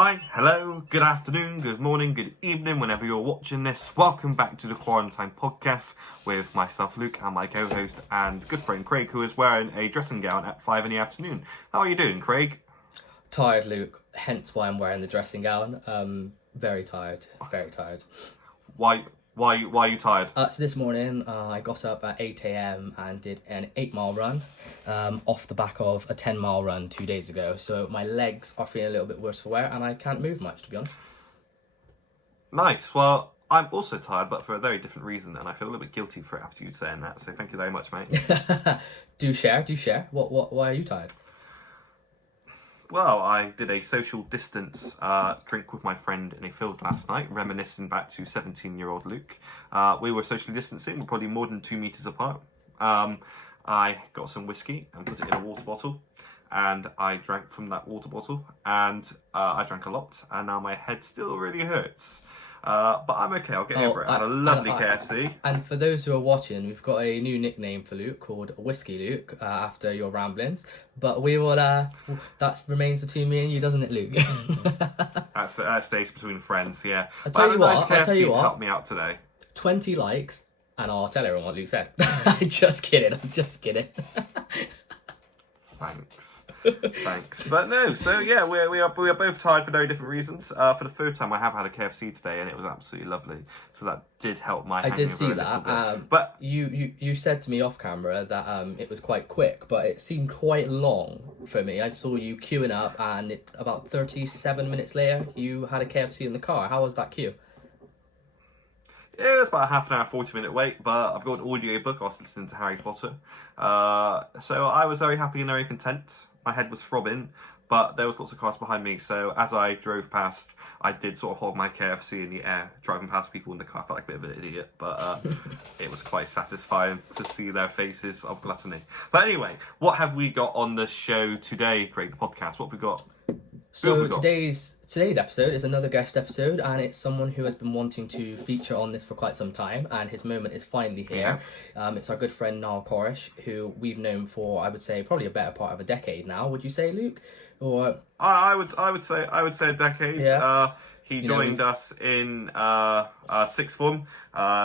Hi, hello, good afternoon, good morning, good evening, whenever you're watching this. Welcome back to the Quarantime podcast with myself, Luke, and my co-host and good friend Craig, who is wearing a dressing gown at 5 in the afternoon. How are you doing, Craig? Tired, Luke, hence why I'm wearing the dressing gown. Very tired, very tired. Why are you tired? So this morning, I got up at 8 a.m. and did an 8-mile run off the back of a 10-mile run 2 days ago. So my legs are feeling a little bit worse for wear and I can't move much, to be honest. Nice. Well, I'm also tired, but for a very different reason, and I feel a little bit guilty for it after you saying that, so thank you very much, mate. Do share. Why are you tired? Well, I did a social distance drink with my friend in a field last night, reminiscing back to 17-year-old Luke. We were socially distancing, probably more than 2 meters apart. I got some whiskey and put it in a water bottle, and I drank from that water bottle, and I drank a lot, and now my head still really hurts. But I'm okay, I'll get over it. I had a lovely KFC. And for those who are watching, we've got a new nickname for Luke called Whiskey Luke after your ramblings. But we will, that remains between me and you, doesn't it, Luke? That stays between friends, yeah. I'll tell you what. Helped me out today. 20 likes, and I'll tell everyone what Luke said. I'm just kidding. Thanks. But no, so yeah, we are both tired for very different reasons. For the third time, I have had a KFC today, and it was absolutely lovely. So that did help my hangover. I did see that. But you said to me off camera that it was quite quick, but it seemed quite long for me. I saw you queuing up, and about 37 minutes later, you had a KFC in the car. How was that queue? Yeah, it was about a half an hour, 40-minute wait, but I've got an audio book. I was listening to Harry Potter. So I was very happy and very content. My head was throbbing, but there was lots of cars behind me, so as I drove past, I did sort of hold my KFC in the air, driving past people in the car. I felt like a bit of an idiot, but it was quite satisfying to see their faces of gluttony. But anyway, what have we got on the show today, Craig, the podcast? What have we got? So today's episode is another guest episode, and it's someone who has been wanting to feature on this for quite some time, and his moment is finally here. Yeah. It's our good friend Niall Corish, who we've known for, I would say, probably a better part of a decade now. Would you say, Luke? Or I would say a decade. Yeah. He joined us in sixth form.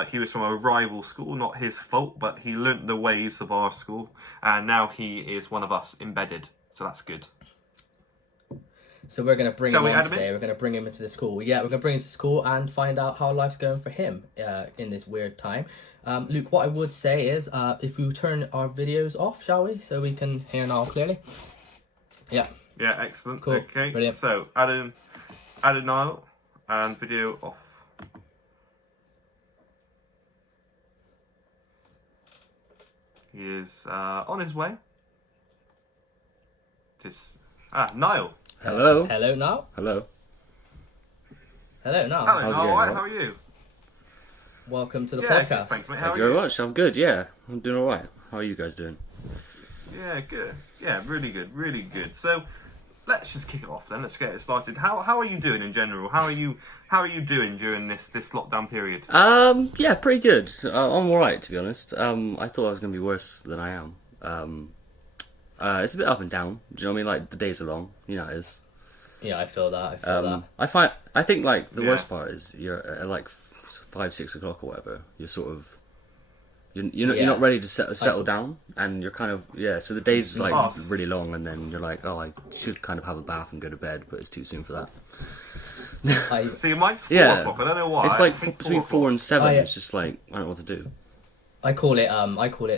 He was from a rival school, not his fault, but he learnt the ways of our school, and now he is one of us embedded. So that's good. So we're going to bring him on today. We're going to bring him into the school. Yeah, we're going to bring him to school and find out how life's going for him in this weird time. Luke, what I would say is if we turn our videos off, shall we? So we can hear Niall clearly. Yeah. Yeah, excellent. Cool. Okay. Brilliant. So add in Niall and video off. He is on his way. Niall. Hello. Hello, Niall. Hello. Hello, Niall. Hello, Niall. How are you? Welcome to the podcast. Thanks, mate. Thank you very much. I'm good, yeah. I'm doing alright. How are you guys doing? Yeah, good. Yeah, really good. Really good. So, let's just kick it off then. Let's get it started. How are you doing in general? How are you doing during this lockdown period? Yeah, pretty good. I'm alright, to be honest. I thought I was going to be worse than I am. It's a bit up and down. Do you know what I mean? Like, the days are long. You know it is. Yeah, I feel that. I think, like, the worst part is you're at, like, 5, 6 o'clock or whatever. You're sort of... You're not ready to settle down. And you're kind of... Yeah, so the days, like, really long. And then you're like, oh, I should kind of have a bath and go to bed. But it's too soon for that. See, mine's 4 o'clock. I don't know why. It's like between 4 and 7. It's just like, I don't know what to do. I call it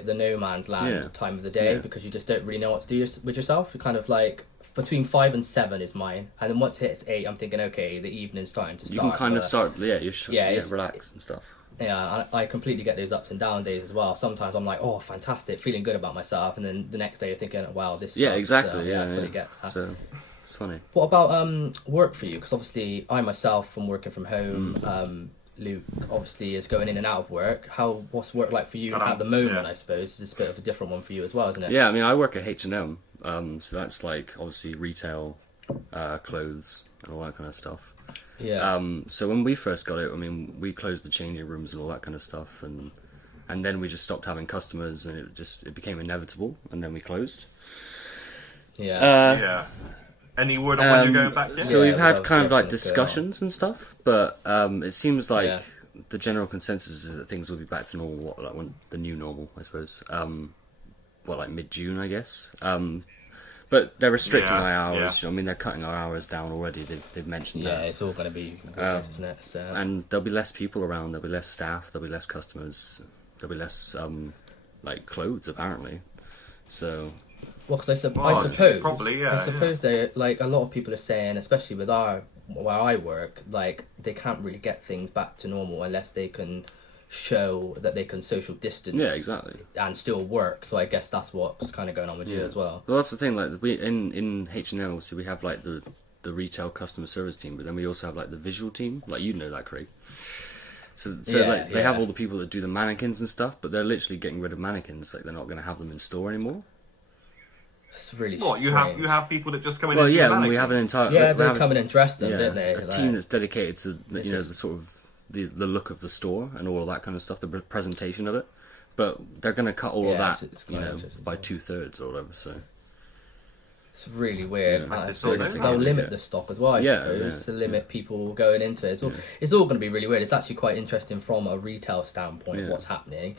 the no man's land time of the day because you just don't really know what to do with yourself. You're kind of like between 5 and 7 is mine, and then once it hits 8, I'm thinking, okay, the evening's starting to start. You can kind of start, relax and stuff. Yeah, I completely get those ups and down days as well. Sometimes I'm like, oh, fantastic, feeling good about myself, and then the next day you're thinking, wow, this. Yeah, sucks. Exactly. I fully get that. So it's funny. What about work for you? Because obviously, I myself am working from home. Luke obviously is going in and out of work. What's work like for you at the moment? I suppose it's a bit of a different one for you as well, isn't it? Yeah, I mean, I work at H&M, so that's like obviously retail, clothes and all that kind of stuff. Yeah. So when we first got it, I mean, we closed the changing rooms and all that kind of stuff, and then we just stopped having customers, and it became inevitable, and then we closed. Yeah. Any word on when you're going back yet? So we've had kind of like discussions and stuff, but it seems like the general consensus is that things will be back to normal, when the new normal, I suppose. Like mid-June, I guess. But they're restricting our hours. Yeah. I mean, they're cutting our hours down already. They've mentioned that. Yeah, it's all going to be weird, isn't it? So. And there'll be less people around. There'll be less staff. There'll be less customers. There'll be less clothes apparently. So. Well, because I suppose probably, I suppose they like a lot of people are saying, especially with where I work, like they can't really get things back to normal unless they can show that they can social distance. Yeah, exactly. And still work. So I guess that's what's kind of going on with you as well. Well, that's the thing. Like we in H&M, obviously we have like the retail customer service team, but then we also have like the visual team. Like that, Craig. So they have all the people that do the mannequins and stuff, but they're literally getting rid of mannequins. Like they're not going to have them in store anymore. It's really what strange. you have people that just come in. Well, yeah, we have an entire they come in and dress them, didn't they? A team that's dedicated to the sort of the look of the store and all of that kind of stuff, the presentation of it. But they're going to cut all of that, by 2/3 or whatever. So it's really weird. They'll limit the stock as well, I suppose, to limit people going into it. It's all going to be really weird. It's actually quite interesting from a retail standpoint what's happening.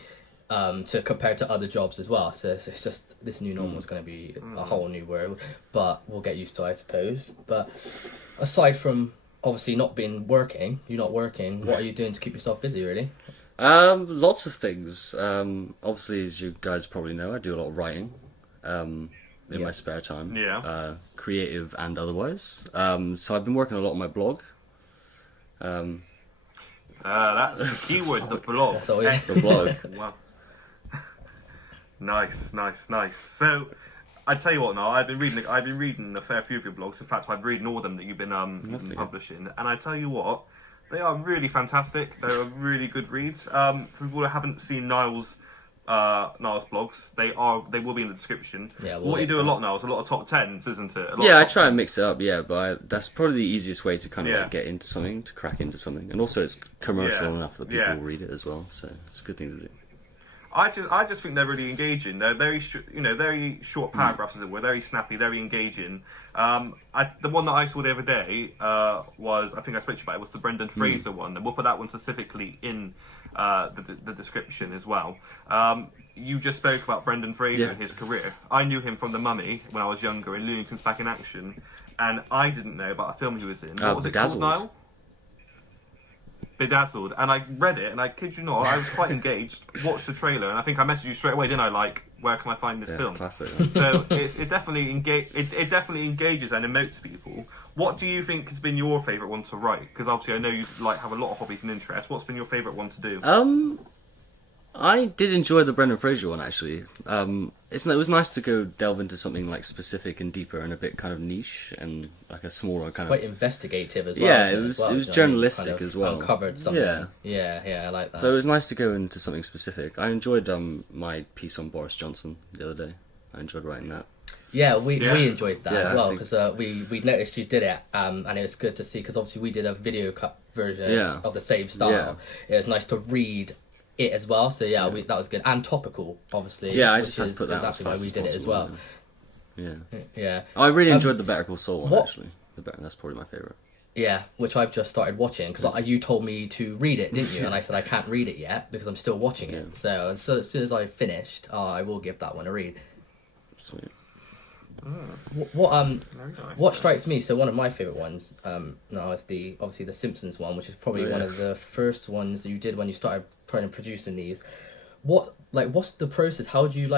To compare to other jobs as well, so it's just this new normal is going to be a whole new world, but we'll get used to it, I suppose. But aside from obviously you're not working, what are you doing to keep yourself busy, really? Lots of things. Obviously, as you guys probably know, I do a lot of writing in my spare time, creative and otherwise. So I've been working a lot on my blog. That's the keyword, the blog. The blog. Wow. Nice. So, I tell you what, now I've been reading a fair few of your blogs. In fact, I've been reading all of them that you've been publishing, and I tell you what, they are really fantastic. They're really good reads. For people who haven't seen Niall's blogs, they will be in the description. Yeah, what you do a lot now is a lot of top tens, isn't it? I try and mix it up. Yeah, but that's probably the easiest way to kind of get into something, to crack into something, and also it's commercial enough that people will read it as well. So it's a good thing to do. I just think they're really engaging. They're very very short paragraphs, as it were, very snappy, very engaging. The one that I saw the other day was, I think I spoke to you about it, was the Brendan Fraser one, and we'll put that one specifically in the description as well. You just spoke about Brendan Fraser and his career. I knew him from The Mummy when I was younger, in Looney Tunes Back in Action, and I didn't know about a film he was in. What was it called, Niall? Bedazzled, and I read it, and I kid you not, I was quite engaged. Watched the trailer, and I think I messaged you straight away, didn't I? Like, where can I find this film? Classic. So it definitely engages and emotes people. What do you think has been your favourite one to write? Because obviously I know you have a lot of hobbies and interests. What's been your favourite one to do? I did enjoy the Brendan Fraser one, actually. It was nice to delve into something like specific and deeper and a bit kind of niche and like a smaller kind of... Quite investigative as well. Yeah, it was journalistic as well. Uncovered something. Yeah, I like that. So it was nice to go into something specific. I enjoyed my piece on Boris Johnson the other day. I enjoyed writing that. Yeah, we enjoyed that as well, because we noticed you did it, and it was good to see, because obviously we did a video cut version of the same style. Yeah. It was nice to read it as well, so that was good, and topical, obviously. I just had to put that exactly why we did it as well. Yeah. I really enjoyed the Better Call Saul one, actually. That's probably my favourite. Yeah, which I've just started watching, because you told me to read it, didn't you? And I said I can't read it yet because I'm still watching it. So as soon as I've finished, I will give that one a read. Sweet. What strikes me, so one of my favourite ones is obviously the Simpsons one, which is probably one of the first ones that you did when you started trying to producing these. What's the process? How do you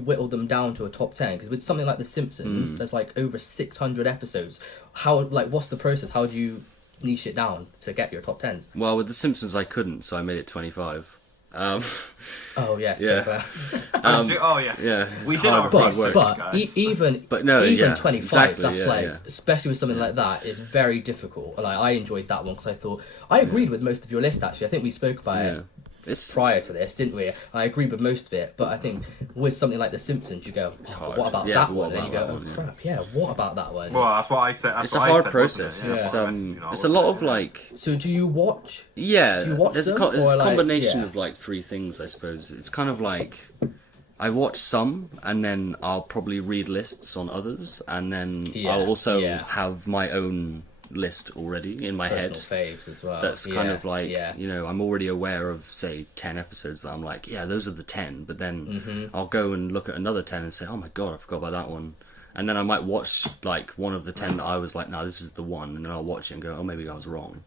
whittle them down to a top 10? Because with something like the Simpsons, there's over 600 episodes. What's the process? How do you niche it down to get your top 10s? Well, with the Simpsons I couldn't, so I made it 25. Yes. Yeah. Yeah. We did our work. But even 25, exactly, that's especially with something like that, it's very difficult. I enjoyed that one because I thought I agreed with most of your list. Actually, I think we spoke about it prior to this, didn't we? I agreed with most of it, but I think with something like The Simpsons, you go, what about that one? And you go, crap, what about that one? Well, that's what I said. It's a hard process. It's a lot of So do you watch? Yeah, do you watch there's them? a combination of 3 things, I suppose. It's kind of I watch some, and then I'll probably read lists on others, and then I'll also have my own list already in my head. Personal faves as well. That's kind of like, I'm already aware of, say, 10 episodes that I'm like, those are the 10, but then I'll go and look at another 10 and say, oh my god, I forgot about that one. And then I might watch, like, one of the 10 that I was like, no, this is the one, and then I'll watch it and go, oh, maybe I was wrong.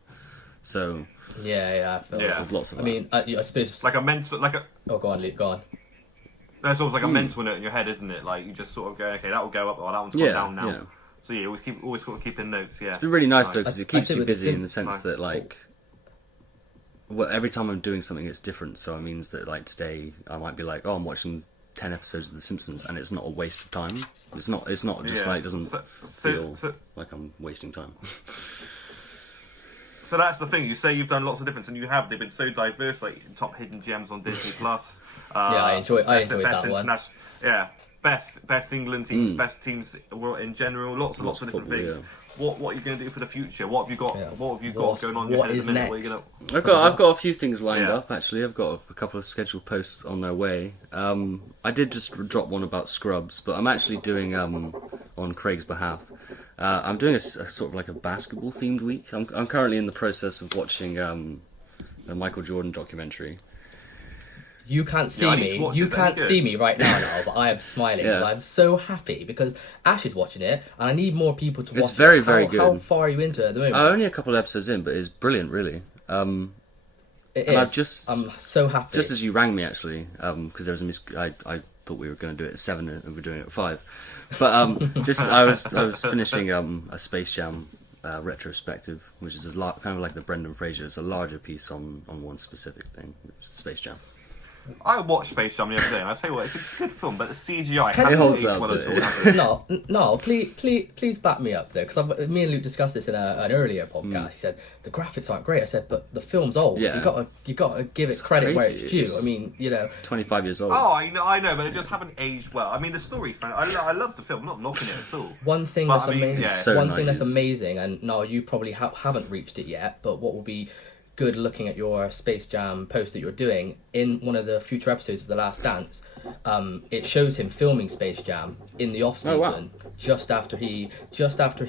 So... I feel like there's lots of that. I mean, I suppose... Like a mental... Oh, go on, Luke, go on. That's almost like a mental note in your head, isn't it? Like, you just sort of go, okay, that will go up, or that one's gone down now. Yeah. So you always sort of keep in notes, It's been really nice, though, because it keeps you busy in the sense that, like... Well, every time I'm doing something, it's different, so it means that, like, today, I might be like, I'm watching 10 episodes of The Simpsons, and it's not a waste of time. It's not just like, it doesn't feel like I'm wasting time. So that's the thing. You say you've done lots of different, and you have. They've been so diverse, like top hidden gems on Disney Plus. I enjoyed that one. Yeah, best England teams, best teams in general. Lots of different football, things. Yeah. What are you going to do for the future? What have you got? What have you got going on? What is next? I've got a few things lined up. Actually, I've got a couple of scheduled posts on their way. I did just drop one about Scrubs, but I'm actually doing on Craig's behalf. I'm doing a sort of like a basketball themed week. I'm currently in the process of watching a Michael Jordan documentary. You can't see me. You can't see me right now, but I am smiling because I'm so happy because Ash is watching it, and I need more people to watch it. It's very, very good. How far are you into it at the moment? I'm only a couple of episodes in, but it's brilliant, really. It is. I'm so happy. Just as you rang me, actually, because there was I thought we were going to do it at 7 and we're doing it at 5. But I was finishing a Space Jam retrospective, which is kind of like the Brendan Fraser. It's a larger piece on one specific thing, Space Jam. I watched Space Jam the other day, and I tell you what, it's a good film, but the CGI it holds up. No, please back me up there, because me and Luke discussed this in an earlier podcast. He said the graphics aren't great. I said, but the film's old. Yeah. You got to give it credit where it's due. I mean, 25 years old. Oh, I know, but it just haven't aged well. I mean, the story's fine. I love the film. I'm not knocking it at all. One thing that's amazing, and no, you probably haven't reached it yet, but what will be good looking at your Space Jam post that you're doing, in one of the future episodes of The Last Dance, it shows him filming Space Jam in the off season, just after he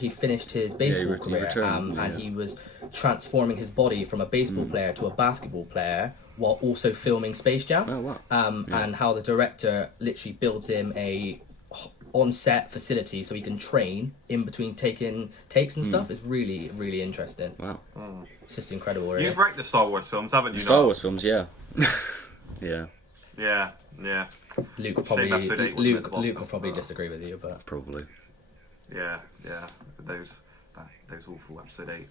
finished his baseball career, and he was transforming his body from a baseball player to a basketball player while also filming Space Jam. And how the director literally builds him a on-set facility so he can train in between taking takes and stuff. Is really, really interesting. Wow. It's just incredible, really. You've ranked the Star Wars films, haven't you? Star Wars films, yeah. Yeah. Luke will probably disagree with you, but probably. Yeah. Those awful episode 8s.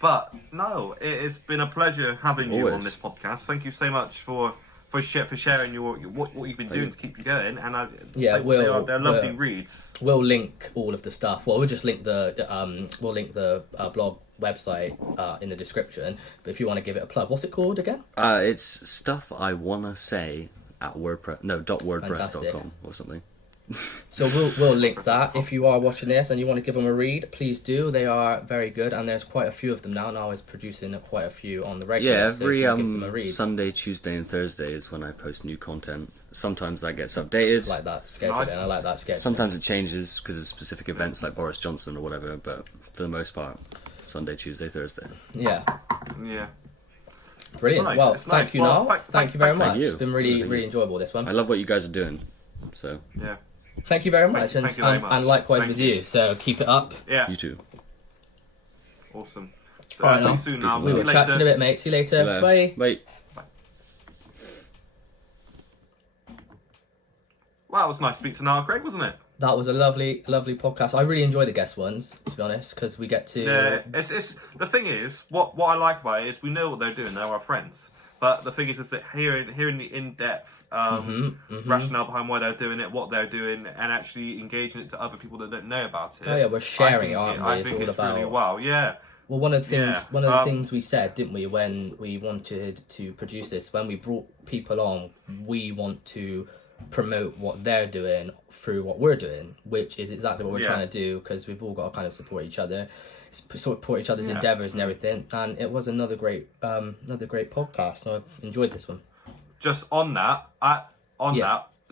But no, it's been a pleasure having you on this podcast. Thank you so much for sharing what you've been doing to keep you going, and they're lovely reads. We'll link all of the stuff. Well, we'll just link the blog website in the description. But if you want to give it a plug, what's it called again? It's Stuff I Wanna Say at .wordpress.com or something. So we'll link that. If you are watching this and you want to give them a read, please do. They are very good, and there's quite a few of them now. Now is producing quite a few on the regular. Yeah, every Sunday, Tuesday, and Thursday is when I post new content. Sometimes that gets updated. I like that scheduling. I like that scheduling. Sometimes it changes because of specific events like Boris Johnson or whatever, but for the most part, Sunday, Tuesday, Thursday. Yeah. Brilliant. Nice. Well, thank you, Niall. Thank you very much. You. It's been really enjoyable, this one. I love what you guys are doing. So yeah. Thank you very much, thank you very much. And likewise with you. So keep it up. Yeah. You too. Awesome. All right, now. Soon now. We will chat in a bit, mate. See you later. Bye. Bye. Well, it was nice to speak to Niall Craig, wasn't it? That was a lovely podcast. I really enjoy the guest ones, to be honest, because we get to. Yeah, it's the thing is what I like about it is we know what they're doing. They're our friends. But the thing is that hearing the in-depth rationale behind why they're doing it, what they're doing, and actually engaging it to other people that don't know about it. Oh yeah, we're sharing it, aren't we? I think it's really wow. Yeah. Well, one of the things we said, didn't we, when we wanted to produce this, when we brought people on, we want to promote what they're doing through what we're doing, which is exactly what we're trying to do, because we've all got to kind of support each other, support each other's endeavours and everything. And it was another great podcast. I've enjoyed this one. Just on that,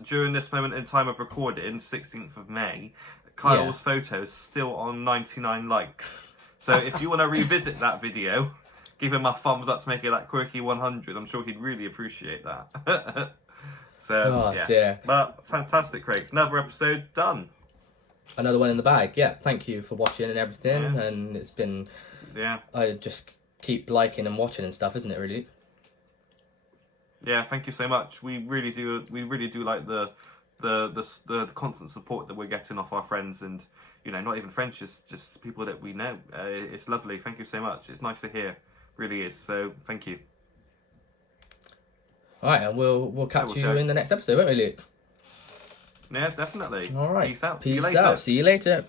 during this moment in time of recording, 16th of May, Kyle's photo is still on 99 likes. So if you want to revisit that video, give him a thumbs up to make it like quirky 100. I'm sure he'd really appreciate that. So, dear. But fantastic, Craig. Another episode done. Another one in the bag. Yeah, thank you for watching and everything. Yeah. And it's been... Yeah. I just keep liking and watching and stuff, isn't it, really? Yeah, thank you so much. We really do like the constant support that we're getting off our friends, and not even friends, just people that we know. It's lovely. Thank you so much. It's nice to hear. Really is. So thank you. All right, and we'll catch you in the next episode, won't we, Luke? Yeah, definitely. All right. Peace out. Peace out. See you later.